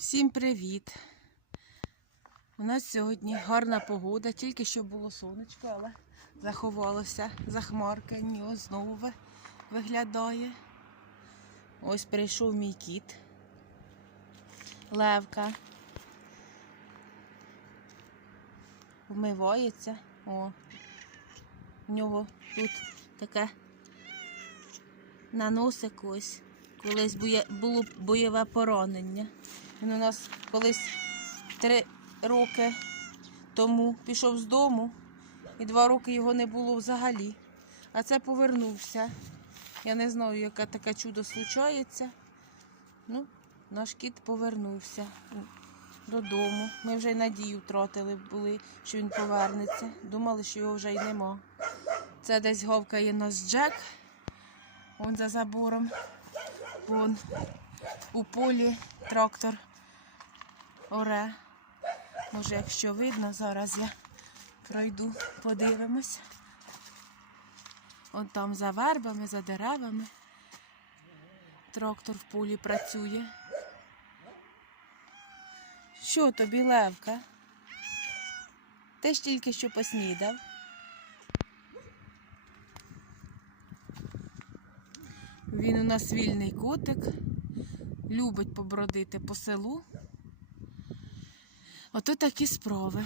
Всім привіт! У нас сьогодні гарна погода, тільки що було сонечко, але заховалося за хмарки. Ось знову виглядає. Ось прийшов мій кіт. Левка. Вмивається. О. В нього тут таке на носик ось. Колись було бойове поранення. Він у нас колись три роки тому пішов з дому, і два роки його не було взагалі. А це повернувся. Я не знаю, яке таке чудо случається. Ну, наш кіт повернувся додому. Ми вже й надію втратили були, що він повернеться. Думали, що його вже й нема. Це десь говкає наш Джек. Вон за забором. Вон у полі трактор оре. Може, якщо видно, зараз я пройду, подивимось. От там за вербами, за деревами. Трактор в полі працює. Що тобі, Левка? Ти ж тільки що поснідав. Він у нас вільний котик, любить побродити по селу. Ото такі справи.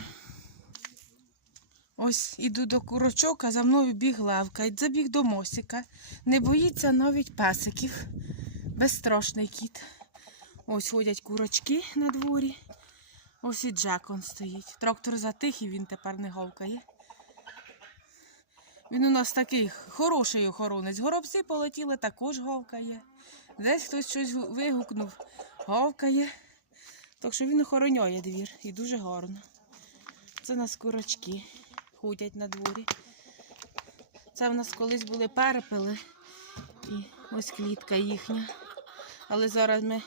Ось іду до курочок, а за мною біг лавка. Забіг до мосіка. Не боїться навіть песиків. Безстрашний кіт. Ось ходять курочки на дворі. Ось і Джек он стоїть. Трактор затих і він тепер не гавкає. Він у нас такий хороший охоронець. Горобці полетіли, також гавкає. Десь хтось щось вигукнув, гавкає. Так що він охороняє двір і дуже гарно. Це у нас курочки ходять на дворі. Це в нас колись були перепели і ось клітка їхня. Але зараз ми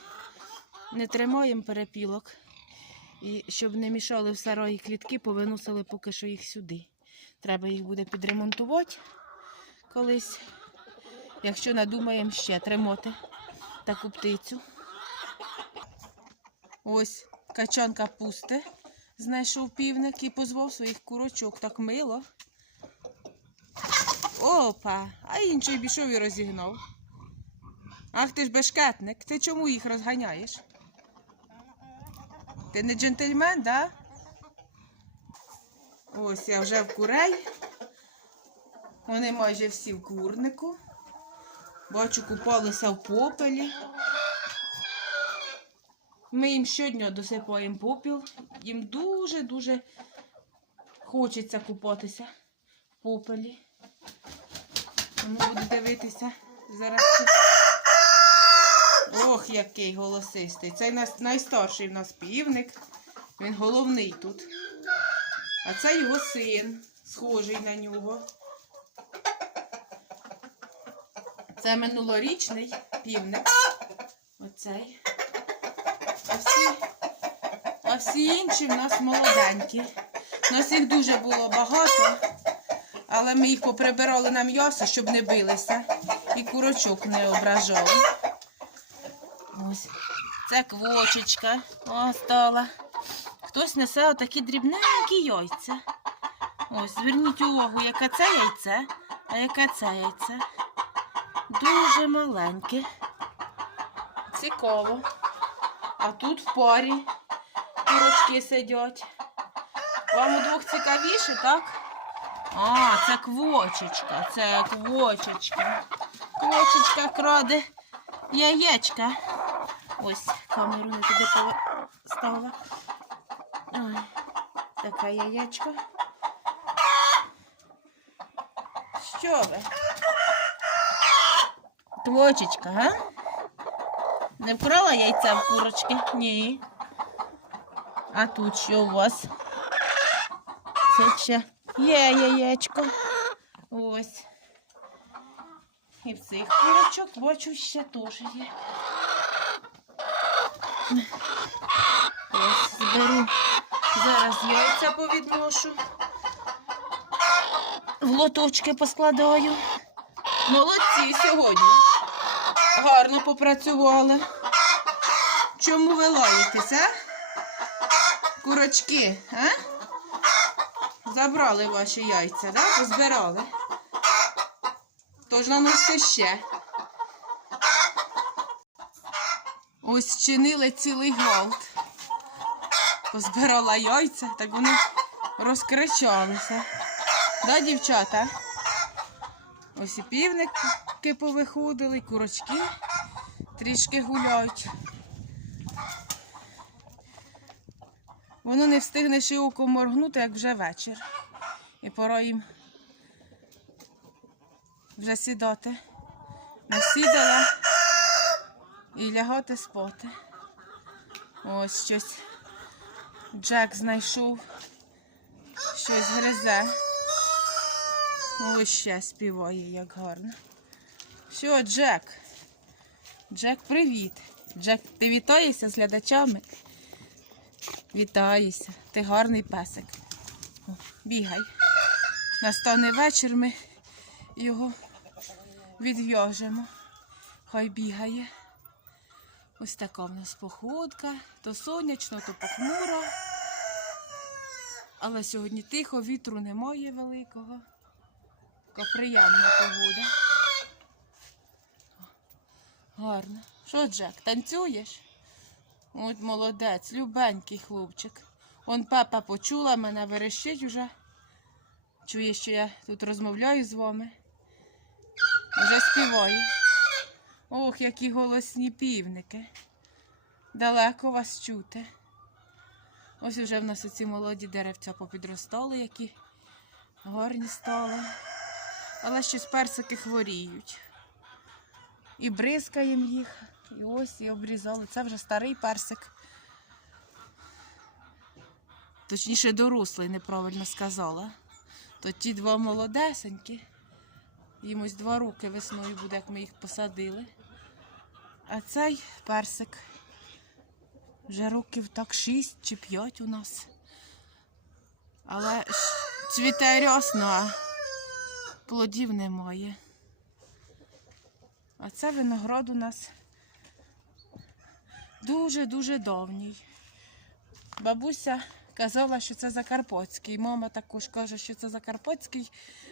не тримаємо перепілок. І щоб не мішали в сарої клітки, повиносили поки що їх сюди. Треба їх буде підремонтувати колись, якщо надумаємо ще тримати таку птицю. Ось качан капусти знайшов півник і позвав своїх курочок. Так мило. Опа! А інший пішов і розігнав. Ах ти ж бешкетник, ти чому їх розганяєш? Ти не джентльмен, да? Ось я вже в курей. Вони майже всі в курнику. Бачу, купалися в попелі. Ми їм щодня досипаємо попіл. Їм дуже-дуже хочеться купатися в попелі. Ну, буду дивитися. Зараз. Ох, який голосистий. Нас найстарший в нас півник. Він головний тут. А це його син, схожий на нього. Це минулорічний півник. Оцей. А всі, а всі інші в нас молоденькі. У нас їх дуже було багато, але ми їх поприбирали на м'ясо, щоб не билися. І курочок не ображали. Ось. Це квочечка. О, стала. Хтось несе отакі дрібненькі яйця. Ось, зверніть увагу, яке це яйце, а яке це яйце. Дуже маленьке. Цікаво. А тут в парі курочки сидять. Вам удвох цікавіше, так? А, це квочечка, це квочечка. Квочечка краде яєчка. Ось камеру не туди поставила. Ой, така яєчко. Що ви? Квочечка, га? Не вкрала яйця в курочки? Ні. А тут що у вас? Це ще є яєчко. Ось. І в цих курочок бачу ще теж є. Ось зберу. Зараз яйця повідношу. В лоточки поскладаю. Молодці сьогодні. Гарно попрацювали. Чому ви лаєтеся? Курочки, а? Забрали ваші яйця, да? Позбирали. Тож наносьте ще. Ось чинили цілий гвалт. Позбирала яйця, так вони розкричалися. Да, дівчата? Ось і півники повиходили, курочки трішки гуляють. Воно не встигнеш і око моргнути, як вже вечір. І пора їм вже сідати. Насідала і лягати спати. Ось щось Джек знайшов, щось гризе. Ось ще співає, як гарно. Все, Джек. Джек, привіт. Джек, ти вітаєшся з глядачами? Вітаюся. Ти гарний песик. О, бігай. Настане вечір, ми його відв'яжемо. Хай бігає. Ось така в нас походка. То сонячно, то похмуро. Але сьогодні тихо, вітру немає великого. Така приємна погода. Гарно. Що, Джек, танцюєш? От молодець, любенький хлопчик. Он папа почула мене, верещить уже. Чує, що я тут розмовляю з вами. Вже співає. Ох, які голосні півники. Далеко вас чути. Ось уже в нас оці молоді деревця попідростали, які гарні стали. Але щось персики хворіють. І бризкаємо їх. І ось і обрізали. Це вже старий персик. Точніше, дорослий, неправильно сказала. То ті два молодесенькі. Їм ось два роки весною буде, як ми їх посадили. А цей персик вже років так шість чи п'ять у нас. Але цвіте рясно, плодів немає. А це виноград у нас дуже-дуже давній. Бабуся казала, що це закарпатський. Мама також каже, що це закарпатський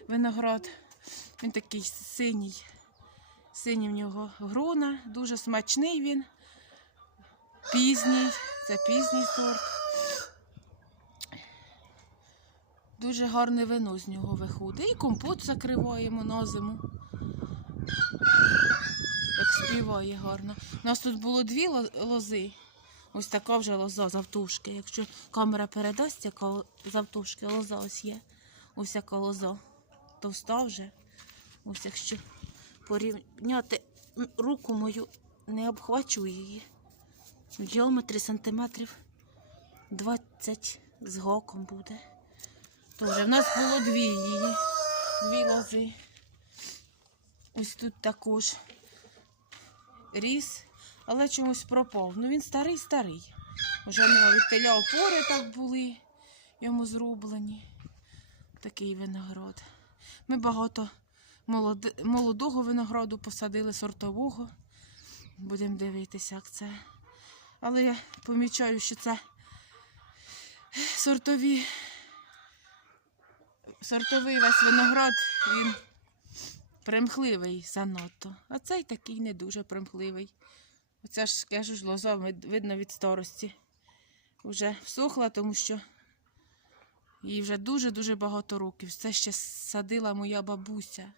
виноград. Він такий синій. Сині в нього грона, дуже смачний він. Пізній, це пізній сорт. Дуже гарне вино з нього виходить. І компот закриваємо на зиму. Як співає гарно. У нас тут було дві лози. Ось така вже лоза завтушки. Якщо камера передасть, яка завтушки, лоза ось є. Ось яка лоза. Товста вже. Ось якщо порівняти руку мою, не обхвачу її. В діаметрі сантиметрів 20 з гоком буде. Тоже в нас було дві її, дві лози. Ось тут також ріс, але чомусь пропав. Ну він старий старий. Вже нема від теля опори так були йому зроблені. Такий виноград. Ми багато молоди- молодого винограду посадили сортового. Будемо дивитися, як це. Але я помічаю, що це сортові. Сортовий весь виноград, він примхливий занадто. А цей такий не дуже примхливий. Оця ж, кажу ж, лоза видно від старості. Вже всохла, тому що їй вже дуже-дуже багато років. Це ще садила моя бабуся.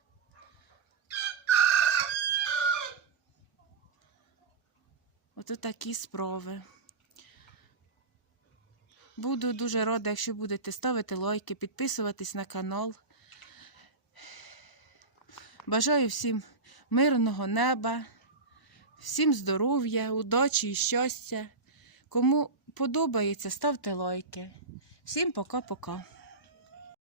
Ото такі справи. Буду дуже рада, якщо будете ставити лайки, підписуватись на канал. Бажаю всім мирного неба, всім здоров'я, удачі і щастя. Кому подобається, ставте лайки. Всім пока-пока.